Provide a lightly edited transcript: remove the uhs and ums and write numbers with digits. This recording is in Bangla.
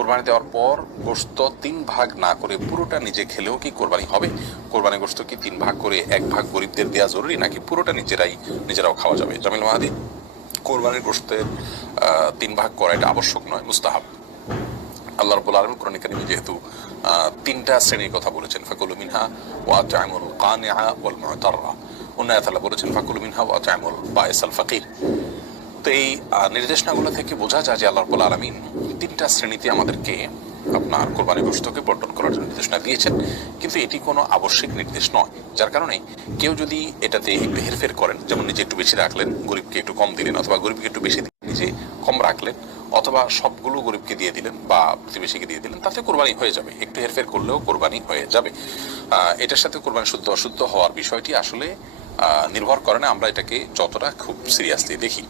কোরবানি দেওয়ার পর গোশত 3 ভাগ না করে পুরোটা নিজে খেলেও কি কোরবানি হবে? কোরবানি গোশত কি 3 ভাগ করে 1 ভাগ গরিবদের দেওয়া জরুরি, নাকি পুরোটা নিজেরাও খাওয়া যাবে? জামিল মাহাদি, কোরবানির গোশতের 3 ভাগ করা এটা আবশ্যক নয়, মুস্তাহাব। আল্লাহ রাব্বুল আলামিন কোরআন কারীমে যেহেতু 3টা শ্রেণীর কথা বলেছেন, ফাকুলু মিনহা ওয়া আত'আমুল কানিআ ওয়াল মু'তাররা, অন্য আয়াতে আল্লাহ বলেছেন ফাকুলু মিনহা ওয়া আত'আমুল বাঈসাল ফাকির। তো এই নির্দেশনাগুলো থেকে বোঝা যায় যে আল্লাহ রাব্বুল আলামিন 3টা শ্রেণীতে আমাদেরকে আপনার কোরবানি গোশতকে বন্টন করার জন্য নির্দেশনা দিয়েছেন, কিন্তু এটি কোনো আবশ্যিক নির্দেশ নয়। যার কারণে কেউ যদি এটাতে একটু হেরফের করেন, যেমন নিজে একটু বেশি রাখলেন, গরিবকে একটু কম দিলেন, অথবা গরিবকে একটু বেশি দিলেন, নিজে কম রাখলেন, অথবা সবগুলো গরিবকে দিয়ে দিলেন বা প্রতিবেশীকে দিয়ে দিলেন, তাতে কোরবানি হয়ে যাবে। একটু হেরফের করলেও কোরবানি হয়ে যাবে। এটার সাথে কোরবানি শুদ্ধ অশুদ্ধ হওয়ার বিষয়টি আসলে নির্ভর করে না আমরা এটাকে যতটা খুব সিরিয়াসলি দেখি।